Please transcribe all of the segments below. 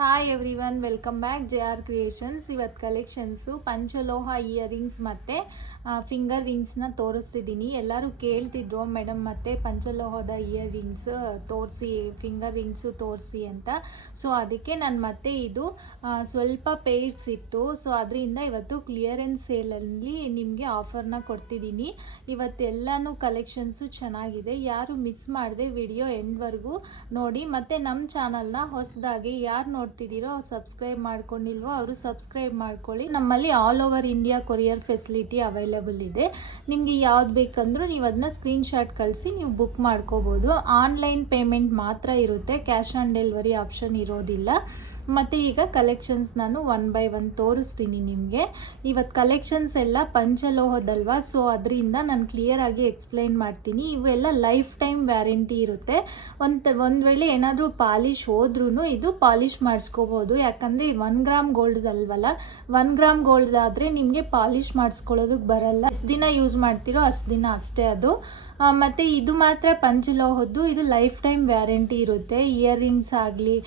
Hi everyone, welcome back J R creations. ಇವತ್ತು collections ಪಂಚಲೋಹ earrings ಮತ್ತು finger ರಿಂಗ್ಸ್ನ ತೋರಿಸ್ತಿದ್ದೀನಿ. ಎಲ್ಲರೂ ಕೇಳ್ತಿದ್ರು ಮೇಡಮ್ ಮತ್ತು ಪಂಚಲೋಹದ ಇಯರಿಂಗ್ಸ್ ತೋರಿಸಿ, ಫಿಂಗರ್ ರಿಂಗ್ಸು ತೋರಿಸಿ ಅಂತ. ಸೊ ಅದಕ್ಕೆ ನಾನು ಮತ್ತೆ ಇದು ಸ್ವಲ್ಪ ಪೇರ್ಸ್ ಇತ್ತು, ಸೊ ಅದರಿಂದ ಇವತ್ತು ಕ್ಲಿಯರೆನ್ಸ್ ಸೇಲಲ್ಲಿ ನಿಮಗೆ ಆಫರ್ನ ಕೊಡ್ತಿದ್ದೀನಿ. ಇವತ್ತೆಲ್ಲನೂ ಕಲೆಕ್ಷನ್ಸು ಚೆನ್ನಾಗಿದೆ, ಯಾರು ಮಿಸ್ ಮಾಡದೆ ವಿಡಿಯೋ ಎಂಡ್ವರೆಗೂ ನೋಡಿ. ಮತ್ತು ನಮ್ಮ ಚಾನಲ್ನ ಹೊಸದಾಗಿ ಯಾರು ನೋಡ್ತಿದ್ದೀರೋ ಸಬ್ಸ್ಕ್ರೈಬ್ ಮಾಡ್ಕೊಂಡಿಲ್ವೋ ಅವರು ಸಬ್ಸ್ಕ್ರೈಬ್ ಮಾಡ್ಕೊಳ್ಳಿ. ನಮ್ಮಲ್ಲಿ all over India courier facility available ಇದೆ. ನಿಮಗೆ ಯಾವ್ದು ಬೇಕಂದ್ರೂ ನೀವು ಅದನ್ನ ಸ್ಕ್ರೀನ್ಶಾಟ್ ಕಳಿಸಿ ನೀವು ಬುಕ್ ಮಾಡ್ಕೋಬೋದು. ಆನ್ಲೈನ್ ಪೇಮೆಂಟ್ ಮಾತ್ರ ಇರುತ್ತೆ, ಕ್ಯಾಶ್ ಆನ್ ಡೆಲಿವರಿ ಆಪ್ಷನ್ ಇರೋದಿಲ್ಲ. ಮತ್ತು ಈಗ ಕಲೆಕ್ಷನ್ಸ್ ನಾನು ಒನ್ ಬೈ ಒನ್ ತೋರಿಸ್ತೀನಿ ನಿಮಗೆ. ಇವತ್ತು ಕಲೆಕ್ಷನ್ಸ್ ಎಲ್ಲ ಪಂಚಲೋಹದಲ್ವಾ, ಸೊ ಅದರಿಂದ ನಾನು ಕ್ಲಿಯರಾಗಿ ಎಕ್ಸ್ಪ್ಲೈನ್ ಮಾಡ್ತೀನಿ. ಇವೆಲ್ಲ ಲೈಫ್ ಟೈಮ್ ವ್ಯಾರಂಟಿ ಇರುತ್ತೆ. ಒಂದು ವೇಳೆ ಏನಾದರೂ ಪಾಲಿಶ್ ಹೋದ್ರೂ ಇದು ಪಾಲಿಶ್ ಮಾಡಿಸ್ಕೋಬೋದು, ಯಾಕಂದರೆ ಇದು 1 ಗ್ರಾಮ್ ಗೋಲ್ಡ್ದಲ್ವಲ್ಲ. 1 ಗ್ರಾಮ್ ಗೋಲ್ಡ್ ಆದರೆ ನಿಮಗೆ ಪಾಲಿಶ್ ಮಾಡಿಸ್ಕೊಳ್ಳೋದಕ್ಕೆ ಬರಲ್ಲ. ಎಷ್ಟು ದಿನ ಯೂಸ್ ಮಾಡ್ತೀರೋ ಅಷ್ಟು ದಿನ ಅಷ್ಟೇ ಅದು. ಮತ್ತು ಇದು ಮಾತ್ರ ಪಂಚಲೋಹದ್ದು, ಇದು ಲೈಫ್ ಟೈಮ್ ವ್ಯಾರಂಟಿ ಇರುತ್ತೆ. ಇಯರಿಂಗ್ಸ್ ಆಗಲಿ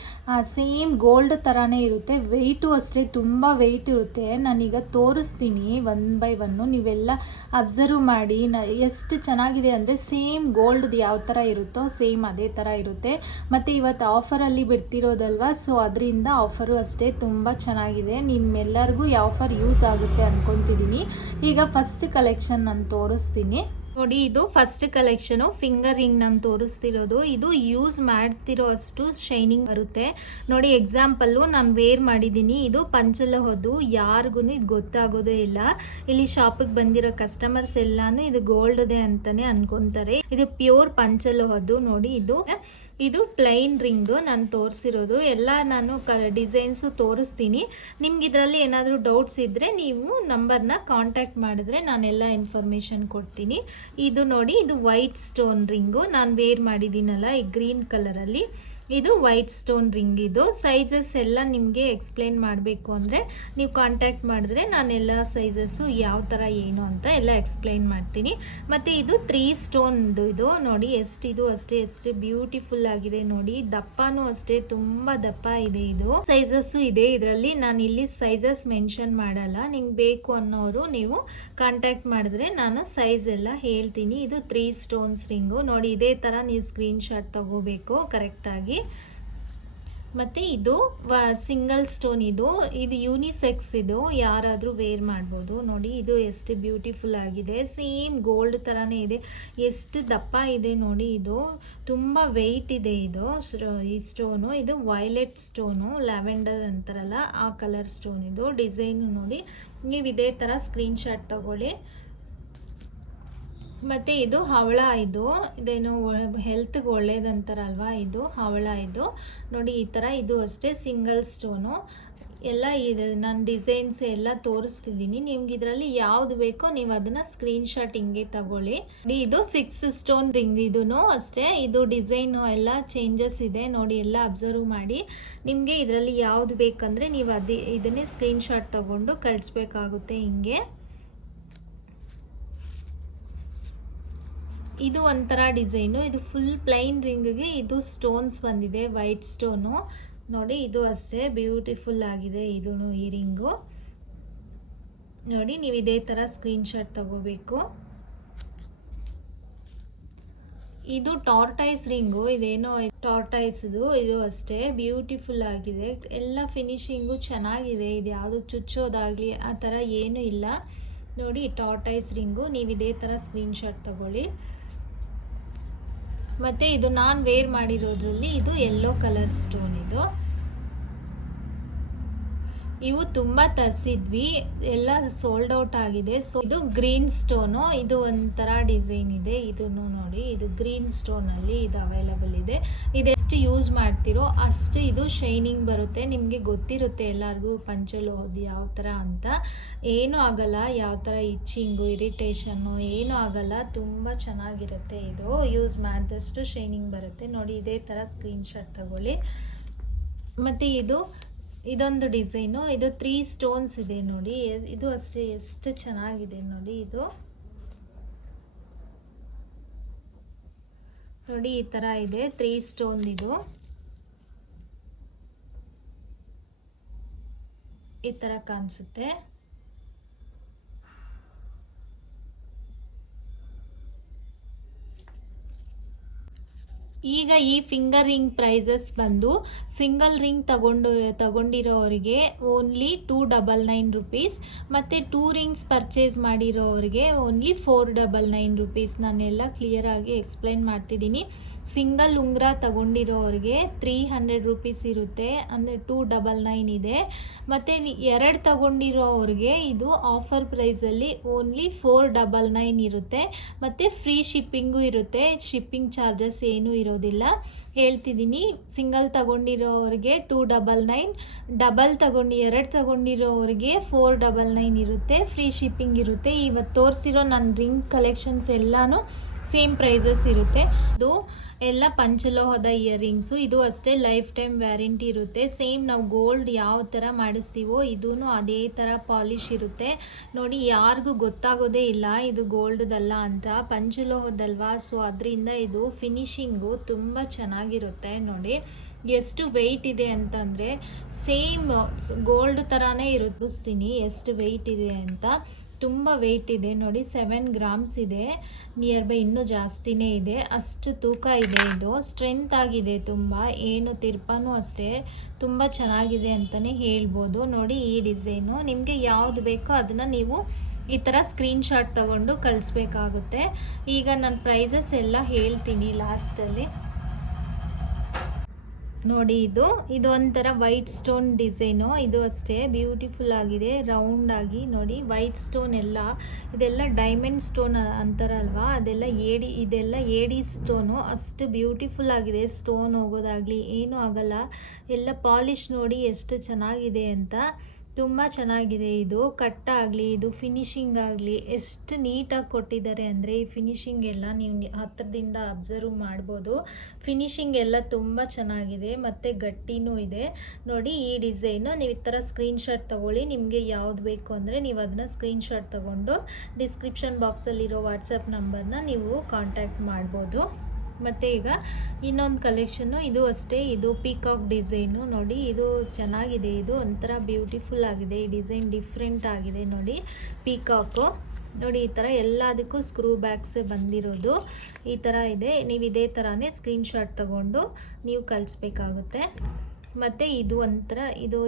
ಸೇಮ್ ಗೋಲ್ಡ್ ಥರನೇ ಇರುತ್ತೆ. ವೆಯ್ಟು ಅಷ್ಟೇ, ತುಂಬ ವೆಯ್ಟ್ ಇರುತ್ತೆ. ನಾನೀಗ ತೋರಿಸ್ತೀನಿ ಒನ್ ಬೈ ಒನ್ನು, ನೀವೆಲ್ಲ ಅಬ್ಸರ್ವ್ ಮಾಡಿ. ಎಷ್ಟು ಚೆನ್ನಾಗಿದೆ ಅಂದರೆ ಸೇಮ್ ಗೋಲ್ಡ್ದು ಯಾವ ಥರ ಇರುತ್ತೋ ಸೇಮ್ ಅದೇ ಥರ ಇರುತ್ತೆ. ಮತ್ತು ಇವತ್ತು ಆಫರಲ್ಲಿ ಬಿಡ್ತಿರೋದಲ್ವ, ಸೊ ಅದರಿಂದ ಆಫರು ಅಷ್ಟೇ ತುಂಬ ಚೆನ್ನಾಗಿದೆ. ನಿಮ್ಮೆಲ್ಲರಿಗೂ ಈ ಆಫರ್ ಯೂಸ್ ಆಗುತ್ತೆ ಅಂದ್ಕೊತಿದ್ದೀನಿ. ಈಗ ಫಸ್ಟ್ ಕಲೆಕ್ಷನ್ ನಾನು ತೋರಿಸ್ತೀನಿ ನೋಡಿ. ಇದು ಫಸ್ಟ್ ಕಲೆಕ್ಷನು ಫಿಂಗರ್ ರಿಂಗ್ ನಾನು ತೋರಿಸ್ತಿರೋದು. ಇದು ಯೂಸ್ ಮಾಡ್ತಿರೋ ಅಷ್ಟು ಶೈನಿಂಗ್ ಬರುತ್ತೆ ನೋಡಿ. ಎಕ್ಸಾಂಪಲ್ಲು ನಾನು ವೇರ್ ಮಾಡಿದ್ದೀನಿ. ಇದು ಪಂಚಲೋಹದ್ದು, ಯಾರಿಗೂ ಇದು ಗೊತ್ತಾಗೋದೇ ಇಲ್ಲ. ಇಲ್ಲಿ ಶಾಪಿಗೆ ಬಂದಿರೋ ಕಸ್ಟಮರ್ಸ್ ಎಲ್ಲಾನು ಇದು ಗೋಲ್ಡ್ದೆ ಅಂತಾನೆ ಅನ್ಕೊಂತಾರೆ. ಇದು ಪ್ಯೂರ್ ಪಂಚಲೋಹದ್ದು ನೋಡಿ. ಇದು ಪ್ಲೈನ್ ರಿಂಗು ನಾನು ತೋರಿಸಿರೋದು. ಎಲ್ಲ ನಾನು ಡಿಸೈನ್ಸು ತೋರಿಸ್ತೀನಿ. ನಿಮ್ಗೆ ಇದರಲ್ಲಿ ಏನಾದರೂ ಡೌಟ್ಸ್ ಇದ್ದರೆ ನೀವು ನಂಬರ್ನ ಕಾಂಟ್ಯಾಕ್ಟ್ ಮಾಡಿದ್ರೆ ನಾನೆಲ್ಲ ಇನ್ಫಾರ್ಮೇಷನ್ ಕೊಡ್ತೀನಿ. ಇದು ನೋಡಿ, ಇದು ವೈಟ್ ಸ್ಟೋನ್ ರಿಂಗು ನಾನು ವೇರ್ ಮಾಡಿದ್ದೀನಲ್ಲ ಈ ಗ್ರೀನ್ ಕಲರಲ್ಲಿ, ಇದು ವೈಟ್ ಸ್ಟೋನ್ ರಿಂಗ್. ಇದು ಸೈಜಸ್ ಎಲ್ಲ ನಿಮಗೆ ಎಕ್ಸ್ಪ್ಲೇನ್ ಮಾಡಬೇಕು ಅಂದರೆ ನೀವು ಕಾಂಟ್ಯಾಕ್ಟ್ ಮಾಡಿದ್ರೆ ನಾನೆಲ್ಲ ಸೈಜಸ್ಸು ಯಾವ ಥರ ಏನು ಅಂತ ಎಲ್ಲ ಎಕ್ಸ್ಪ್ಲೇನ್ ಮಾಡ್ತೀನಿ. ಮತ್ತು ಇದು 3 ಸ್ಟೋನ್ದು. ಇದು ನೋಡಿ ಎಷ್ಟಿದು ಅಷ್ಟೇ ಬ್ಯೂಟಿಫುಲ್ ಆಗಿದೆ ನೋಡಿ. ದಪ್ಪನೂ ಅಷ್ಟೇ ತುಂಬ ದಪ್ಪ ಇದೆ. ಇದು ಸೈಜಸ್ಸು ಇದೆ ಇದರಲ್ಲಿ. ನಾನು ಇಲ್ಲಿ ಸೈಜಸ್ ಮೆನ್ಷನ್ ಮಾಡಲ್ಲ, ನಿಮ್ಗೆ ಬೇಕು ಅನ್ನೋರು ನೀವು ಕಾಂಟ್ಯಾಕ್ಟ್ ಮಾಡಿದ್ರೆ ನಾನು ಸೈಜ್ ಎಲ್ಲ ಹೇಳ್ತೀನಿ. ಇದು 3 ಸ್ಟೋನ್ಸ್ ರಿಂಗು ನೋಡಿ. ಇದೇ ಥರ ನೀವು ಸ್ಕ್ರೀನ್ಶಾಟ್ ತಗೋಬೇಕು ಕರೆಕ್ಟಾಗಿ. ಮತ್ತು ಇದು ಸಿಂಗಲ್ ಸ್ಟೋನ್. ಇದು ಯೂನಿಸೆಕ್ಸ್. ಇದು ಯಾರಾದರೂ ವೇರ್ ಮಾಡ್ಬೋದು ನೋಡಿ. ಇದು ಎಷ್ಟು ಬ್ಯೂಟಿಫುಲ್ ಆಗಿದೆ, ಸೇಮ್ ಗೋಲ್ಡ್ ಥರನೇ ಇದೆ. ಎಷ್ಟು ದಪ್ಪ ಇದೆ ನೋಡಿ. ಇದು ತುಂಬ ವೆಯ್ಟ್ ಇದೆ. ಇದು ಈ ಸ್ಟೋನು ಇದು ವೈಲೆಟ್ ಸ್ಟೋನು, ಲ್ಯಾವೆಂಡರ್ ಅಂತಾರಲ್ಲ ಆ ಕಲರ್ ಸ್ಟೋನ್. ಇದು ಡಿಸೈನು ನೋಡಿ. ನೀವು ಇದೇ ಥರ ಸ್ಕ್ರೀನ್ಶಾಟ್ ತಗೊಳ್ಳಿ. ಮತ್ತು ಇದು ಹವಳ. ಇದೇನು ಹೆಲ್ತ್ಗೆ ಒಳ್ಳೇದಂತಾರಲ್ವ, ಇದು ಹವಳ. ಇದು ನೋಡಿ ಈ ಥರ. ಇದು ಅಷ್ಟೇ ಸಿಂಗಲ್ ಸ್ಟೋನು. ಎಲ್ಲ ಇದು ನಾನು ಡಿಸೈನ್ಸ್ ಎಲ್ಲ ತೋರಿಸ್ತಿದ್ದೀನಿ. ನಿಮ್ಗೆ ಇದರಲ್ಲಿ ಯಾವುದು ಬೇಕೋ ನೀವು ಅದನ್ನು ಸ್ಕ್ರೀನ್ಶಾಟ್ ಹಿಂಗೆ ತಗೊಳ್ಳಿ. ಇದು 6 ಸ್ಟೋನ್ ರಿಂಗ್. ಇದೂ ಅಷ್ಟೇ. ಇದು ಡಿಸೈನು ಎಲ್ಲ ಚೇಂಜಸ್ ಇದೆ ನೋಡಿ, ಎಲ್ಲ ಅಬ್ಸರ್ವ್ ಮಾಡಿ. ನಿಮಗೆ ಇದರಲ್ಲಿ ಯಾವುದು ಬೇಕಂದರೆ ನೀವು ಇದನ್ನೇ ಸ್ಕ್ರೀನ್ಶಾಟ್ ತಗೊಂಡು ಕಳಿಸ್ಬೇಕಾಗುತ್ತೆ ಹಿಂಗೆ. ಇದು ಒಂಥರ ಡಿಸೈನು. ಇದು ಫುಲ್ ಪ್ಲೈನ್ ರಿಂಗ್ಗೆ ಇದು ಸ್ಟೋನ್ಸ್ ಬಂದಿದೆ, ವೈಟ್ ಸ್ಟೋನು ನೋಡಿ. ಇದು ಅಷ್ಟೇ ಬ್ಯೂಟಿಫುಲ್ ಆಗಿದೆ ಇದು ಈ ರಿಂಗು ನೋಡಿ. ನೀವು ಇದೇ ಥರ ಸ್ಕ್ರೀನ್ಶಾಟ್ ತಗೋಬೇಕು. ಇದು ಟಾರ್ಟೈಸ್ ರಿಂಗು. ಇದೇನೋ ಟಾರ್ಟೈಸ್ದು. ಇದು ಅಷ್ಟೇ ಬ್ಯೂಟಿಫುಲ್ ಆಗಿದೆ. ಎಲ್ಲ ಫಿನಿಶಿಂಗು ಚೆನ್ನಾಗಿದೆ. ಇದು ಯಾವುದು ಚುಚ್ಚೋದಾಗಲಿ ಆ ಥರ ಏನೂ ಇಲ್ಲ ನೋಡಿ. Tortoise ring. ನೀವು ಇದೇ ಥರ ಸ್ಕ್ರೀನ್ಶಾಟ್ ತಗೊಳ್ಳಿ. ಮತ್ತು ಇದು ನಾನು ವೇರ್ ಮಾಡಿರೋದ್ರಲ್ಲಿ ಇದು ಯೆಲ್ಲೋ ಕಲರ್ ಸ್ಟೋನ್. ಇವು ತುಂಬ ತರಿಸಿದ್ವಿ, ಎಲ್ಲ ಸೋಲ್ಡ್ ಔಟ್ ಆಗಿದೆ. ಸೊ ಇದು ಗ್ರೀನ್ ಸ್ಟೋನು. ಇದು ಒಂಥರ ಡಿಸೈನ್ ಇದೆ. ಇದನ್ನು ನೋಡಿ, ಇದು ಗ್ರೀನ್ ಸ್ಟೋನಲ್ಲಿ ಇದು ಅವೈಲಬಲ್ ಇದೆ. ಇದೆಷ್ಟು ಯೂಸ್ ಮಾಡ್ತಿರೋ ಅಷ್ಟು ಇದು ಶೈನಿಂಗ್ ಬರುತ್ತೆ. ನಿಮಗೆ ಗೊತ್ತಿರುತ್ತೆ ಎಲ್ಲರಿಗೂ ಪಂಚಲೋಹದ್ದು ಯಾವ ಥರ ಅಂತ. ಏನೂ ಆಗಲ್ಲ, ಯಾವ ಥರ ಇಚ್ಚಿಂಗು ಇರಿಟೇಷನ್ನು ಏನೂ ಆಗಲ್ಲ. ತುಂಬ ಚೆನ್ನಾಗಿರುತ್ತೆ. ಇದು ಯೂಸ್ ಮಾಡಿದಷ್ಟು ಶೈನಿಂಗ್ ಬರುತ್ತೆ ನೋಡಿ. ಇದೇ ಥರ ಸ್ಕ್ರೀನ್ಶಾಟ್ ತಗೊಳ್ಳಿ. ಮತ್ತು ಇದೊಂದು ಡಿಸೈನು. ಇದು 3 ಸ್ಟೋನ್ಸ್ ಇದೆ ನೋಡಿ. ಇದು ಅಷ್ಟೇ ಎಷ್ಟು ಚೆನ್ನಾಗಿದೆ ನೋಡಿ. ಇದು ನೋಡಿ ಈ ಥರ ಇದೆ 3 ಸ್ಟೋನ್. ಇದು ಈ ಥರ ಕಾಣಿಸುತ್ತೆ. ಈಗ ಈ ಫಿಂಗರ್ ರಿಂಗ್ ಪ್ರೈಸಸ್ ಬಂದು ಸಿಂಗಲ್ ರಿಂಗ್ ತಗೊಂಡಿರೋರಿಗೆ ಓನ್ಲಿ 299 ರುಪೀಸ್, ಮತ್ತು 2 ರಿಂಗ್ಸ್ ಪರ್ಚೇಸ್ ಮಾಡಿರೋರಿಗೆ ಓನ್ಲಿ 499 ರುಪೀಸ್. ನಾನೆಲ್ಲ ಕ್ಲಿಯರಾಗಿ ಎಕ್ಸ್ಪ್ಲೈನ್ ಮಾಡ್ತಿದ್ದೀನಿ. ಸಿಂಗಲ್ ಉಂಗುರ ತಗೊಂಡಿರೋರಿಗೆ 300 ರುಪೀಸ್ ಇರುತ್ತೆ, ಅಂದರೆ 299 ಇದೆ. ಮತ್ತು 2 ತಗೊಂಡಿರೋರಿಗೆ ಇದು ಆಫರ್ ಪ್ರೈಸಲ್ಲಿ ಓನ್ಲಿ 499 ಇರುತ್ತೆ. ಮತ್ತು ಫ್ರೀ ಶಿಪ್ಪಿಂಗು ಇರುತ್ತೆ, ಶಿಪ್ಪಿಂಗ್ ಚಾರ್ಜಸ್ ಏನೂ ಇರೋದಿಲ್ಲ. ಹೇಳ್ತಿದ್ದೀನಿ, ಸಿಂಗಲ್ ತಗೊಂಡಿರೋರಿಗೆ 299, ಡಬಲ್ 2 ತಗೊಂಡಿರೋರಿಗೆ 499 ಇರುತ್ತೆ, ಫ್ರೀ ಶಿಪ್ಪಿಂಗ್ ಇರುತ್ತೆ. ಇವತ್ತು ತೋರಿಸಿರೋ ನನ್ನ ರಿಂಗ್ ಕಲೆಕ್ಷನ್ಸ್ ಎಲ್ಲನೂ ಸೇಮ್ ಪ್ರೈಸಸ್ ಇರುತ್ತೆ. ಇದು ಎಲ್ಲ ಪಂಚಲೋಹದ ಇಯರಿಂಗ್ಸು. ಇದು ಅಷ್ಟೇ ಲೈಫ್ ಟೈಮ್ ವ್ಯಾರಂಟಿ ಇರುತ್ತೆ. ಸೇಮ್ ನಾವು ಗೋಲ್ಡ್ ಯಾವ ಥರ ಮಾಡಿಸ್ತೀವೋ ಇದೂ ಅದೇ ಥರ ಪಾಲಿಶ್ ಇರುತ್ತೆ. ನೋಡಿ, ಯಾರಿಗೂ ಗೊತ್ತಾಗೋದೇ ಇಲ್ಲ ಇದು ಗೋಲ್ಡ್ದಲ್ಲ ಅಂತ, ಪಂಚಲೋಹದಲ್ವಾ. ಸೊ ಅದರಿಂದ ಇದು ಫಿನಿಶಿಂಗು ತುಂಬ ಚೆನ್ನಾಗಿರುತ್ತೆ. ನೋಡಿ ಎಷ್ಟು ವೆಯ್ಟ್ ಇದೆ ಅಂತಂದರೆ ಸೇಮ್ ಗೋಲ್ಡ್ ಥರನೇ ಇರುತ್ತೆ. ಎಷ್ಟು ವೆಯ್ಟ್ ಇದೆ ಅಂತ, ತುಂಬ ವೆಯ್ಟ್ ಇದೆ ನೋಡಿ, 7 ಗ್ರಾಮ್ಸ್ ಇದೆ, ನಿಯರ್ ಬೈ ಇನ್ನೂ ಜಾಸ್ತಿನೇ ಇದೆ, ಅಷ್ಟು ತೂಕ ಇದೆ. ಇದು ಸ್ಟ್ರೆಂತ್ ಆಗಿದೆ ತುಂಬ, ಏನು ತಿರ್ಪಾನೂ ಅಷ್ಟೇ ತುಂಬ ಚೆನ್ನಾಗಿದೆ ಅಂತಲೇ ಹೇಳ್ಬೋದು. ನೋಡಿ ಈ ಡಿಸೈನು ನಿಮಗೆ ಯಾವುದು ಬೇಕೋ ಅದನ್ನು ನೀವು ಈ ಥರ ಸ್ಕ್ರೀನ್ಶಾಟ್ ತಗೊಂಡು ಕಳಿಸ್ಬೇಕಾಗುತ್ತೆ. ಈಗ ನಾನು ಪ್ರೈಸಸ್ ಎಲ್ಲ ಹೇಳ್ತೀನಿ ಲಾಸ್ಟಲ್ಲಿ. ನೋಡಿ, ಇದು ಒಂಥರ ವೈಟ್ ಸ್ಟೋನ್ ಡಿಸೈನು. ಇದು ಅಷ್ಟೇ ಬ್ಯೂಟಿಫುಲ್ ಆಗಿದೆ, ರೌಂಡ್ ಆಗಿ. ನೋಡಿ ವೈಟ್ ಸ್ಟೋನ್ ಇದೆಲ್ಲ ಡೈಮಂಡ್ ಸ್ಟೋನ್ ಅಂತಾರಲ್ವಾ, ಇದೆಲ್ಲ ಏಡಿ ಸ್ಟೋನು. ಅಷ್ಟು ಬ್ಯೂಟಿಫುಲ್ ಆಗಿದೆ. ಸ್ಟೋನ್ ಹೋಗೋದಾಗಲಿ ಏನೂ ಆಗಲ್ಲ. ಎಲ್ಲ ಪಾಲಿಶ್ ನೋಡಿ ಎಷ್ಟು ಚೆನ್ನಾಗಿದೆ ಅಂತ, ತುಂಬ ಚೆನ್ನಾಗಿದೆ. ಇದು ಕಟ್ಟಾಗಲಿ, ಇದು ಫಿನಿಶಿಂಗ್ ಆಗಲಿ ಎಷ್ಟು ನೀಟಾಗಿ ಕೊಟ್ಟಿದ್ದಾರೆ ಅಂದರೆ, ಈ ಫಿನಿಶಿಂಗ್ ಎಲ್ಲ ನೀವು ಹತ್ತಿರದಿಂದ ಅಬ್ಸರ್ವ್ ಮಾಡ್ಬೋದು. ಫಿನಿಶಿಂಗ್ ಎಲ್ಲ ತುಂಬ ಚೆನ್ನಾಗಿದೆ ಮತ್ತು ಗಟ್ಟಿನೂ ಇದೆ. ನೋಡಿ ಈ ಡಿಸೈನು ನೀವು ಈ ಥರ ಸ್ಕ್ರೀನ್ಶಾಟ್ ತೊಗೊಳ್ಳಿ. ನಿಮಗೆ ಯಾವ್ದು ಬೇಕು ಅಂದರೆ ನೀವು ಅದನ್ನ ಸ್ಕ್ರೀನ್ಶಾಟ್ ತೊಗೊಂಡು ಡಿಸ್ಕ್ರಿಪ್ಷನ್ ಬಾಕ್ಸಲ್ಲಿರೋ ವಾಟ್ಸಪ್ ನಂಬರ್ನ ನೀವು ಕಾಂಟ್ಯಾಕ್ಟ್ ಮಾಡ್ಬೋದು. ಮತ್ತು ಈಗ ಇನ್ನೊಂದು ಕಲೆಕ್ಷನ್ನು, ಇದು ಅಷ್ಟೇ, ಇದು ಪೀಕಾಕ್ ಡಿಸೈನು. ನೋಡಿ ಇದು ಚೆನ್ನಾಗಿದೆ, ಇದು ಒಂಥರ ಬ್ಯೂಟಿಫುಲ್ ಆಗಿದೆ. ಈ ಡಿಸೈನ್ ಡಿಫ್ರೆಂಟ್ ಆಗಿದೆ ನೋಡಿ, ಪೀಕಾಕು. ನೋಡಿ ಈ ಥರ ಎಲ್ಲದಕ್ಕೂ ಸ್ಕ್ರೂ ಬ್ಯಾಗ್ಸೇ ಬಂದಿರೋದು ಈ ಥರ ಇದೆ. ನೀವು ಇದೇ ಥರನೇ ಸ್ಕ್ರೀನ್ಶಾಟ್ ತೊಗೊಂಡು ನೀವು ಕಳಿಸ್ಬೇಕಾಗುತ್ತೆ. ಮತ್ತು ಇದು ಒಂಥರ, ಇದು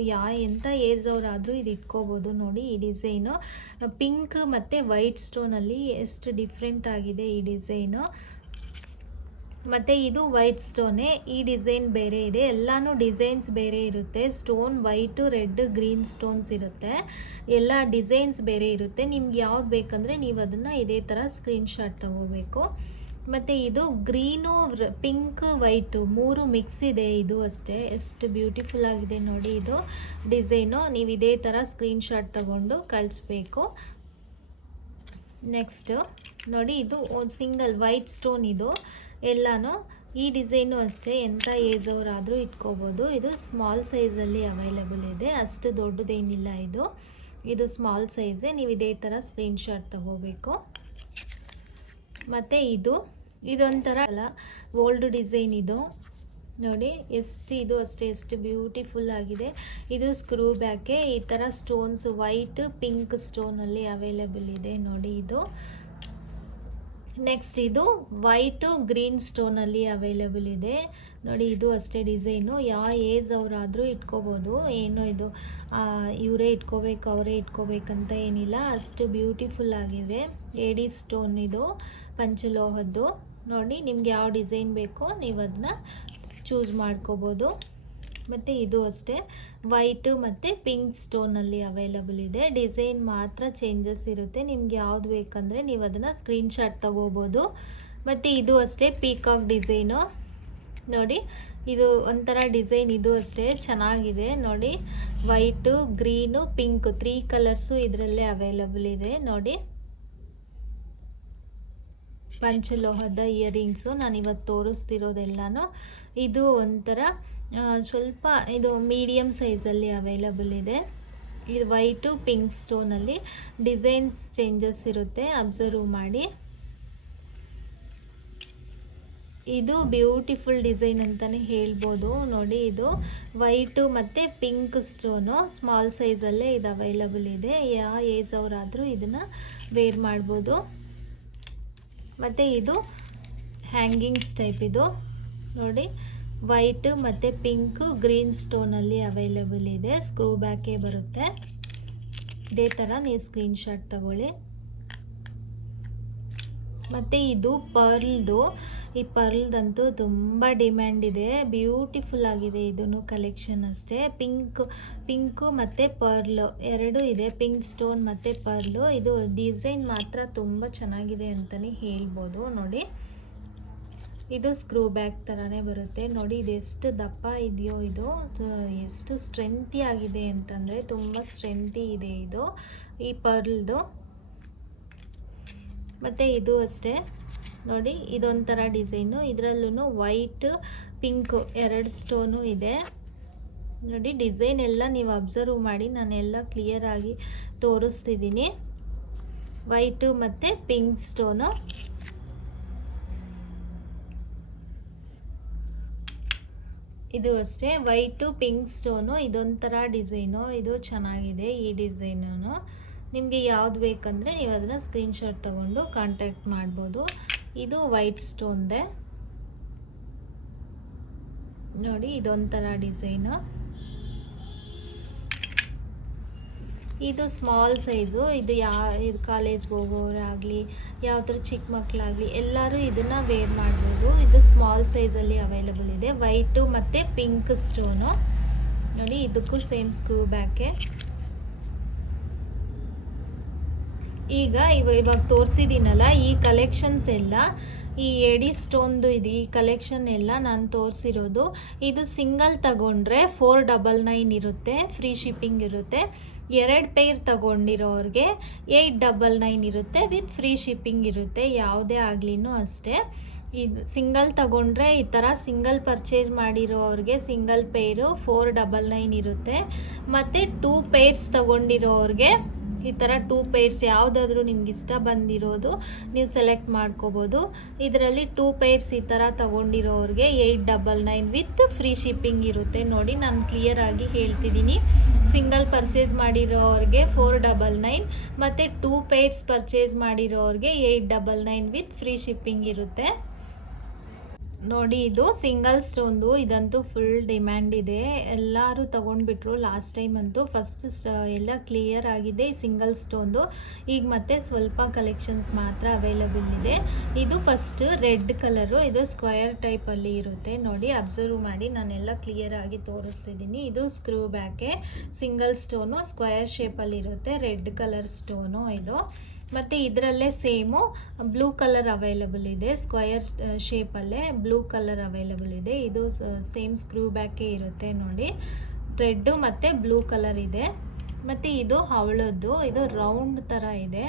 ಎಂಥ ಏಜ್ ಅವರಾದರೂ ಇದು ಇಟ್ಕೋಬೋದು. ನೋಡಿ ಈ ಡಿಸೈನು ಪಿಂಕ್ ಮತ್ತು ವೈಟ್ ಸ್ಟೋನಲ್ಲಿ ಎಷ್ಟು ಡಿಫ್ರೆಂಟ್ ಆಗಿದೆ ಈ ಡಿಸೈನು. ಮತ್ತು ಇದು ವೈಟ್ ಸ್ಟೋನೇ, ಈ ಡಿಸೈನ್ ಬೇರೆ ಇದೆ. ಎಲ್ಲನೂ ಡಿಸೈನ್ಸ್ ಬೇರೆ ಇರುತ್ತೆ. Stone white, red, green stones ಇರುತ್ತೆ. ಎಲ್ಲ ಡಿಸೈನ್ಸ್ ಬೇರೆ ಇರುತ್ತೆ. ನಿಮ್ಗೆ ಯಾವ್ದು ಬೇಕಂದರೆ ನೀವು ಅದನ್ನು ಇದೇ ಥರ ಸ್ಕ್ರೀನ್ಶಾಟ್ ತೊಗೋಬೇಕು. ಮತ್ತು ಇದು ಗ್ರೀನು, ಪಿಂಕ್, ವೈಟು 3 ಮಿಕ್ಸ್ ಇದೆ. ಇದು ಅಷ್ಟೇ ಎಷ್ಟು ಬ್ಯೂಟಿಫುಲ್ ಆಗಿದೆ ನೋಡಿ ಇದು ಡಿಸೈನು. ನೀವು ಇದೇ ಥರ ಸ್ಕ್ರೀನ್ಶಾಟ್ ತೊಗೊಂಡು ಕಳಿಸ್ಬೇಕು. ನೆಕ್ಸ್ಟು ನೋಡಿ, ಇದು ಸಿಂಗಲ್ ವೈಟ್ ಸ್ಟೋನ್. ಇದು ಎಲ್ಲನೂ ಈ ಡಿಸೈನು ಅಷ್ಟೇ, ಎಂಥ ಏಜ್ ಅವರಾದರೂ ಇಟ್ಕೋಬೋದು. ಇದು ಸ್ಮಾಲ್ ಸೈಜಲ್ಲಿ ಅವೈಲೇಬಲ್ ಇದೆ, ಅಷ್ಟು ದೊಡ್ಡದೇನಿಲ್ಲ. ಇದು ಸ್ಮಾಲ್ ಸೈಜೇ. ನೀವು ಇದೇ ಥರ ಸ್ಕ್ರೀನ್ಶಾಟ್ ತಗೋಬೇಕು. ಮತ್ತು ಇದೊಂಥರ ಅಲ್ಲ, ಓಲ್ಡ್ ಡಿಸೈನ್. ಇದು ನೋಡಿ ಇದು ಅಷ್ಟೇ ಎಷ್ಟು ಬ್ಯೂಟಿಫುಲ್ ಆಗಿದೆ. ಇದು ಸ್ಕ್ರೂ ಬ್ಯಾಕೆ. ಈ ಥರ ಸ್ಟೋನ್ಸ್ ವೈಟ್, ಪಿಂಕ್ ಸ್ಟೋನಲ್ಲಿ ಅವೈಲೇಬಲ್ ಇದೆ ನೋಡಿ ಇದು. ನೆಕ್ಸ್ಟ್ ಇದು ವೈಟು, ಗ್ರೀನ್ ಸ್ಟೋನಲ್ಲಿ ಅವೈಲೇಬಲ್ ಇದೆ ನೋಡಿ. ಇದು ಅಷ್ಟೇ ಡಿಸೈನು, ಯಾವ ಏಜ್ ಅವರಾದರೂ ಇಟ್ಕೋಬೋದು. ಏನು ಇದು ಇವರೇ ಇಟ್ಕೋಬೇಕು ಅವರೇ ಇಟ್ಕೋಬೇಕಂತ ಏನಿಲ್ಲ, ಅಷ್ಟು ಬ್ಯೂಟಿಫುಲ್ ಆಗಿದೆ. ಏಡಿ ಸ್ಟೋನ್ ಇದು ಪಂಚಲೋಹದ್ದು. ನೋಡಿ ನಿಮ್ಗೆ ಯಾವ ಡಿಸೈನ್ ಬೇಕೋ ನೀವು ಅದನ್ನ ಚೂಸ್ ಮಾಡ್ಕೋಬೋದು. ಮತ್ತು ಇದು ಅಷ್ಟೇ ವೈಟು ಮತ್ತು ಪಿಂಕ್ ಸ್ಟೋನಲ್ಲಿ ಅವೈಲಬಲ್ ಇದೆ. ಡಿಸೈನ್ ಮಾತ್ರ ಚೇಂಜಸ್ ಇರುತ್ತೆ. ನಿಮ್ಗೆ ಯಾವ್ದು ಬೇಕಂದರೆ ನೀವು ಅದನ್ನು ಸ್ಕ್ರೀನ್ಶಾಟ್ ತಗೋಬೋದು. ಮತ್ತು ಇದು ಅಷ್ಟೇ ಪೀಕಾಕ್ ಡಿಸೈನು. ನೋಡಿ ಇದು ಒಂಥರ ಡಿಸೈನ್. ಇದು ಅಷ್ಟೇ ಚೆನ್ನಾಗಿದೆ ನೋಡಿ. ವೈಟು, ಗ್ರೀನು, ಪಿಂಕು 3 ಕಲರ್ಸು ಇದರಲ್ಲೇ ಅವೈಲಬಲ್ ಇದೆ ನೋಡಿ. ಪಂಚಲೋಹದ ಇಯರಿಂಗ್ಸು ನಾನಿವತ್ತು ತೋರಿಸ್ತಿರೋದೆಲ್ಲನೂ. ಇದು ಒಂಥರ ಸ್ವಲ್ಪ ಇದು ಮೀಡಿಯಮ್ ಸೈಜಲ್ಲಿ ಅವೈಲಬಲ್ ಇದೆ. ಇದು ವೈಟು, ಪಿಂಕ್ ಸ್ಟೋನಲ್ಲಿ ಡಿಸೈನ್ಸ್ ಚೇಂಜಸ್ ಇರುತ್ತೆ, ಅಬ್ಸರ್ವ್ ಮಾಡಿ. ಇದು ಬ್ಯೂಟಿಫುಲ್ ಡಿಸೈನ್ ಅಂತಲೇ ಹೇಳ್ಬೋದು. ನೋಡಿ, ಇದು ವೈಟು ಮತ್ತು ಪಿಂಕ್ ಸ್ಟೋನು ಸ್ಮಾಲ್ ಸೈಜಲ್ಲೇ ಇದು ಅವೈಲಬಲ್ ಇದೆ. ಯಾವ ಏಜ್ ಅವರಾದರೂ ಇದನ್ನು ವೇರ್ ಮಾಡ್ಬೋದು. ಮತ್ತು ಇದು ಹ್ಯಾಂಗಿಂಗ್ಸ್ ಟೈಪ್. ಇದು ನೋಡಿ, ವೈಟ್ ಮತ್ತು ಪಿಂಕ್ ಗ್ರೀನ್ ಸ್ಟೋನಲ್ಲಿ ಅವೈಲಬಲ್ ಇದೆ. ಸ್ಕ್ರೂ ಬ್ಯಾಕೇ ಬರುತ್ತೆ. ಇದೇ ಥರ ನೀವು ಸ್ಕ್ರೀನ್ಶಾಟ್ ತಗೊಳ್ಳಿ. ಮತ್ತು ಇದು ಪರ್ಲ್ದು. ಈ ಪರ್ಲ್ದಂತೂ ತುಂಬ ಡಿಮ್ಯಾಂಡ್ ಇದೆ. ಬ್ಯೂಟಿಫುಲ್ ಆಗಿದೆ ಇದೂ ಕಲೆಕ್ಷನ್ ಅಷ್ಟೇ. ಪಿಂಕು ಮತ್ತು ಪರ್ಲು ಎರಡೂ ಇದೆ. ಪಿಂಕ್ ಸ್ಟೋನ್ ಮತ್ತು ಪರ್ಲು. ಇದು ಡಿಸೈನ್ ಮಾತ್ರ ತುಂಬ ಚೆನ್ನಾಗಿದೆ ಅಂತಲೇ ಹೇಳ್ಬೋದು. ನೋಡಿ, ಇದು ಸ್ಕ್ರೂ ಬ್ಯಾಕ್ ಥರನೇ ಬರುತ್ತೆ. ನೋಡಿ, ಇದೆಷ್ಟು ದಪ್ಪ ಇದೆಯೋ, ಇದು ಎಷ್ಟು ಸ್ಟ್ರೆಂತಿ ಆಗಿದೆ ಅಂತಂದರೆ ತುಂಬ ಸ್ಟ್ರೆಂತಿ ಇದೆ ಇದು ಈ ಪರ್ಲ್ದು. ಮತ್ತು ಇದು ಅಷ್ಟೇ. ನೋಡಿ, ಇದೊಂಥರ ಡಿಸೈನು. ಇದರಲ್ಲೂ ವೈಟ್ ಪಿಂಕು ಎರಡು ಸ್ಟೋನು ಇದೆ. ನೋಡಿ, ಡಿಸೈನ್ ಎಲ್ಲ ನೀವು ಅಬ್ಸರ್ವ್ ಮಾಡಿ, ನಾನೆಲ್ಲ ಕ್ಲಿಯರಾಗಿ ತೋರಿಸ್ತಿದ್ದೀನಿ. ವೈಟು ಮತ್ತು ಪಿಂಕ್ ಸ್ಟೋನು. ಇದು ಅಷ್ಟೇ, ವೈಟು ಪಿಂಕ್ ಸ್ಟೋನು. ಇದೊಂಥರ ಡಿಸೈನು. ಇದು ಚೆನ್ನಾಗಿದೆ ಈ ಡಿಸೈನು. ನಿಮಗೆ ಯಾವ್ದು ಬೇಕಂದರೆ ನೀವು ಅದನ್ನು ಸ್ಕ್ರೀನ್ಶಾಟ್ ತೊಗೊಂಡು ಕಾಂಟ್ಯಾಕ್ಟ್ ಮಾಡ್ಬೋದು. ಇದು ವೈಟ್ ಸ್ಟೋನ್ದೆ. ನೋಡಿ, ಇದೊಂಥರ ಡಿಸೈನು. ಇದು ಸ್ಮಾಲ್ ಸೈಜು. ಇದು ಇದು ಕಾಲೇಜ್ಗೆ ಹೋಗೋರಾಗಲಿ, ಯಾವ ಥರ ಚಿಕ್ಕ ಮಕ್ಕಳಾಗಲಿ ಎಲ್ಲರೂ ಇದನ್ನು ವೇರ್ ಮಾಡ್ಬೋದು. ಇದು ಸ್ಮಾಲ್ ಸೈಜಲ್ಲಿ ಅವೈಲಬಲ್ ಇದೆ. ವೈಟು ಮತ್ತು ಪಿಂಕ್ ಸ್ಟೋನು. ನೋಡಿ, ಇದಕ್ಕೂ ಸೇಮ್ ಸ್ಕ್ರೂ ಬ್ಯಾಕೆ. ಈಗ ಇವಾಗ ತೋರಿಸಿದ್ದೀನಲ್ಲ, ಈ ಕಲೆಕ್ಷನ್ಸ್ ಎಲ್ಲ ಈ ಎಡಿ ಸ್ಟೋನ್ದು ಇದು. ಈ ಕಲೆಕ್ಷನ್ ಎಲ್ಲ ನಾನು ತೋರಿಸಿರೋದು. ಇದು ಸಿಂಗಲ್ ತಗೊಂಡ್ರೆ 499 ಇರುತ್ತೆ, ಫ್ರೀ ಶಿಪ್ಪಿಂಗ್ ಇರುತ್ತೆ. 2 ಪೇರ್ ತಗೊಂಡಿರೋರಿಗೆ 899 ಇರುತ್ತೆ, ವಿತ್ ಫ್ರೀ ಶಿಪ್ಪಿಂಗ್ ಇರುತ್ತೆ. ಯಾವುದೇ ಆಗ್ಲಿನೂ ಅಷ್ಟೇ. ಇದು ಸಿಂಗಲ್ ತಗೊಂಡ್ರೆ ಈ ಥರ ಸಿಂಗಲ್ ಪರ್ಚೇಸ್ ಮಾಡಿರೋರಿಗೆ ಸಿಂಗಲ್ ಪೇರು 499 ಇರುತ್ತೆ. ಮತ್ತು 2 ಪೇರ್ಸ್ ತಗೊಂಡಿರೋರಿಗೆ ಈ ಥರ 2 ಪೇರ್ಸ್ ಯಾವುದಾದ್ರೂ ನಿಮ್ಗೆ ಇಷ್ಟ ಬಂದಿರೋದು ನೀವು ಸೆಲೆಕ್ಟ್ ಮಾಡ್ಕೋಬೋದು. ಇದರಲ್ಲಿ 2 ಪೇರ್ಸ್ ಈ ಥರ ತಗೊಂಡಿರೋರಿಗೆ 899 ವಿತ್ ಫ್ರೀ ಶಿಪ್ಪಿಂಗ್ ಇರುತ್ತೆ. ನೋಡಿ, ನಾನು ಕ್ಲಿಯರಾಗಿ ಹೇಳ್ತಿದ್ದೀನಿ. ಸಿಂಗಲ್ ಪರ್ಚೇಸ್ ಮಾಡಿರೋರಿಗೆ 499 ಮತ್ತು 2 ಪೇರ್ಸ್ ಪರ್ಚೇಸ್ ಮಾಡಿರೋರಿಗೆ 899 ವಿತ್ ಫ್ರೀ ಶಿಪ್ಪಿಂಗ್ ಇರುತ್ತೆ. ನೋಡಿ, ಇದು ಸಿಂಗಲ್ ಸ್ಟೋನ್ದು. ಇದಂತೂ ಫುಲ್ ಡಿಮ್ಯಾಂಡ್ ಇದೆ. ಎಲ್ಲರೂ ತೊಗೊಂಡ್ಬಿಟ್ರು ಲಾಸ್ಟ್ ಟೈಮ್ ಅಂತೂ. ಫಸ್ಟ್ ಎಲ್ಲ ಕ್ಲಿಯರ್ ಆಗಿದೆ ಸಿಂಗಲ್ ಸ್ಟೋನ್ದು. ಈಗ ಮತ್ತೆ ಸ್ವಲ್ಪ ಕಲೆಕ್ಷನ್ಸ್ ಮಾತ್ರ ಅವೈಲಬಲ್ ಇದೆ. ಇದು ಫಸ್ಟ್ ರೆಡ್ ಕಲರು. ಇದು ಸ್ಕ್ವಯರ್ ಟೈಪಲ್ಲಿ ಇರುತ್ತೆ. ನೋಡಿ, ಅಬ್ಸರ್ವ್ ಮಾಡಿ, ನಾನೆಲ್ಲ ಕ್ಲಿಯರ್ ಆಗಿ ತೋರಿಸ್ತಿದ್ದೀನಿ. ಇದು ಸ್ಕ್ರೂ ಬ್ಯಾಕೆ. ಸಿಂಗಲ್ ಸ್ಟೋನು ಸ್ಕ್ವಯರ್ ಶೇಪಲ್ಲಿ ಇರುತ್ತೆ. ರೆಡ್ ಕಲರ್ ಸ್ಟೋನು ಇದು. ಮತ್ತು ಇದರಲ್ಲೇ ಸೇಮು ಬ್ಲೂ ಕಲರ್ ಅವೈಲಬಲ್ ಇದೆ. ಸ್ಕ್ವಯರ್ ಶೇಪಲ್ಲೇ ಬ್ಲೂ ಕಲರ್ ಅವೈಲಬಲ್ ಇದೆ. ಇದು ಸೇಮ್ ಸ್ಕ್ರೂ ಬ್ಯಾಕೇ ಇರುತ್ತೆ. ನೋಡಿ, ರೆಡ್ಡು ಮತ್ತು ಬ್ಲೂ ಕಲರ್ ಇದೆ. ಮತ್ತು ಇದು ಹವಳದ್ದು. ಇದು ರೌಂಡ್ ಥರ ಇದೆ.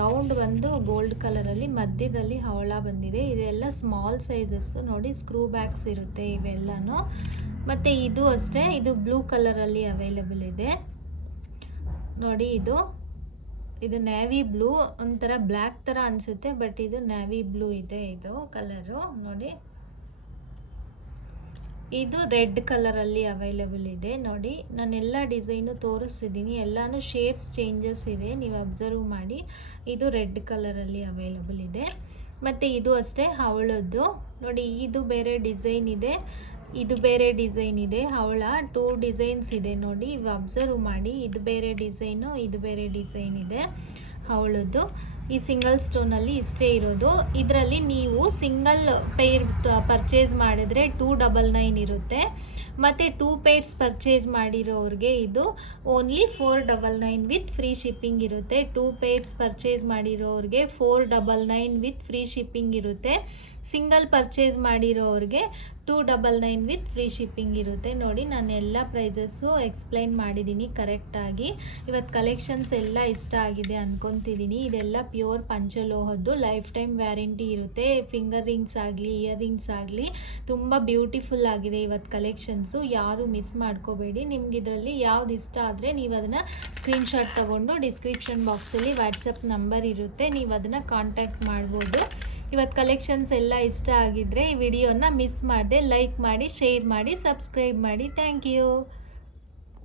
ರೌಂಡ್ ಬಂದು ಗೋಲ್ಡ್ ಕಲರಲ್ಲಿ ಮಧ್ಯದಲ್ಲಿ ಹವಳ ಬಂದಿದೆ. ಇದೆಲ್ಲ ಸ್ಮಾಲ್ ಸೈಜಸ್ಸು. ನೋಡಿ, ಸ್ಕ್ರೂ ಬ್ಯಾಕ್ಸ್ ಇರುತ್ತೆ ಇವೆಲ್ಲನೂ. ಮತ್ತು ಇದು ಅಷ್ಟೇ. ಇದು ಬ್ಲೂ ಕಲರಲ್ಲಿ ಅವೈಲಬಲ್ ಇದೆ. ನೋಡಿ, ಇದು ನ್ಯಾವಿ ಬ್ಲೂ. ಒಂಥರ ಬ್ಲ್ಯಾಕ್ ಥರ ಅನಿಸುತ್ತೆ, ಬಟ್ ಇದು ನ್ಯಾವಿ ಬ್ಲೂ ಇದೆ ಇದು ಕಲರು. ನೋಡಿ, ಇದು ರೆಡ್ ಕಲರಲ್ಲಿ ಅವೈಲಬಲ್ ಇದೆ. ನೋಡಿ, ನಾನೆಲ್ಲ ಡಿಸೈನು ತೋರಿಸ್ತಿದ್ದೀನಿ. ಎಲ್ಲನೂ ಶೇಪ್ಸ್ ಚೇಂಜಸ್ ಇದೆ, ನೀವು ಅಬ್ಸರ್ವ್ ಮಾಡಿ. ಇದು ರೆಡ್ ಕಲರಲ್ಲಿ ಅವೈಲಬಲ್ ಇದೆ. ಮತ್ತು ಇದು ಅಷ್ಟೇ ಹವಳದ್ದು. ನೋಡಿ, ಇದು ಬೇರೆ ಡಿಸೈನ್ ಇದೆ, ಇದು ಬೇರೆ ಡಿಸೈನ್ ಇದೆ. ಹವಳ 2 ಡಿಸೈನ್ಸ್ ಇದೆ. ನೋಡಿ, ಇವು ಅಬ್ಸರ್ವ್ ಮಾಡಿ. ಇದು ಬೇರೆ ಡಿಸೈನು, ಇದು ಬೇರೆ ಡಿಸೈನ್ ಇದೆ ಹವಳದ್ದು. ಈ ಸಿಂಗಲ್ ಸ್ಟೋನಲ್ಲಿ ಇಷ್ಟೇ ಇರೋದು. ಇದರಲ್ಲಿ ನೀವು ಸಿಂಗಲ್ ಪೇರ್ ಪರ್ಚೇಸ್ ಮಾಡಿದ್ರೆ 299 ಇರುತ್ತೆ. ಮತ್ತು 2 ಪೇರ್ಸ್ ಪರ್ಚೇಸ್ ಮಾಡಿರೋರಿಗೆ ಇದು ಓನ್ಲಿ 499 ವಿತ್ ಫ್ರೀ ಶಿಪ್ಪಿಂಗ್ ಇರುತ್ತೆ. 2 ಪೇರ್ಸ್ ಪರ್ಚೇಸ್ ಮಾಡಿರೋರಿಗೆ 499 ವಿತ್ ಫ್ರೀ ಶಿಪ್ಪಿಂಗ್ ಇರುತ್ತೆ. ಸಿಂಗಲ್ ಪರ್ಚೇಸ್ ಮಾಡಿರೋರಿಗೆ 299 ವಿತ್ ಫ್ರೀ ಶಿಪ್ಪಿಂಗ್ ಇರುತ್ತೆ. ನೋಡಿ, ನಾನು ಎಲ್ಲ ಪ್ರೈಸಸ್ಸು ಎಕ್ಸ್ಪ್ಲೈನ್ ಮಾಡಿದ್ದೀನಿ ಕರೆಕ್ಟಾಗಿ. ಇವತ್ತು ಕಲೆಕ್ಷನ್ಸ್ ಎಲ್ಲ ಇಷ್ಟ ಆಗಿದೆ ಅಂದ್ಕೊತಿದ್ದೀನಿ. ಇದೆಲ್ಲ ಪ್ಯೂರ್ ಪಂಚಲೋಹದ್ದು. ಲೈಫ್ ಟೈಮ್ ವ್ಯಾರಂಟಿ ಇರುತ್ತೆ. ಫಿಂಗರ್ ರಿಂಗ್ಸ್ ಆಗಲಿ, ಇಯರ್ ರಿಂಗ್ಸ್ ಆಗಲಿ ತುಂಬ ಬ್ಯೂಟಿಫುಲ್ ಆಗಿದೆ ಇವತ್ತು ಕಲೆಕ್ಷನ್ಸು. ಯಾರು ಮಿಸ್ ಮಾಡ್ಕೋಬೇಡಿ. ನಿಮ್ಗೆ ಇದರಲ್ಲಿ ಯಾವ್ದು ಇಷ್ಟ ಆದರೆ ನೀವು ಅದನ್ನು ಸ್ಕ್ರೀನ್ಶಾಟ್ ತೊಗೊಂಡು ಡಿಸ್ಕ್ರಿಪ್ಷನ್ ಬಾಕ್ಸಲ್ಲಿ ವಾಟ್ಸಪ್ ನಂಬರ್ ಇರುತ್ತೆ, ನೀವು ಅದನ್ನು ಕಾಂಟ್ಯಾಕ್ಟ್ ಮಾಡ್ಬೋದು. ಇವತ್ತು ಕಲೆಕ್ಷನ್ಸ್ ಎಲ್ಲ ಇಷ್ಟ ಆಗಿದ್ದರೆ ಈ ವಿಡಿಯೋನ ಮಿಸ್ ಮಾಡದೆ ಲೈಕ್ ಮಾಡಿ, ಶೇರ್ ಮಾಡಿ, ಸಬ್ಸ್ಕ್ರೈಬ್ ಮಾಡಿ. Thank you.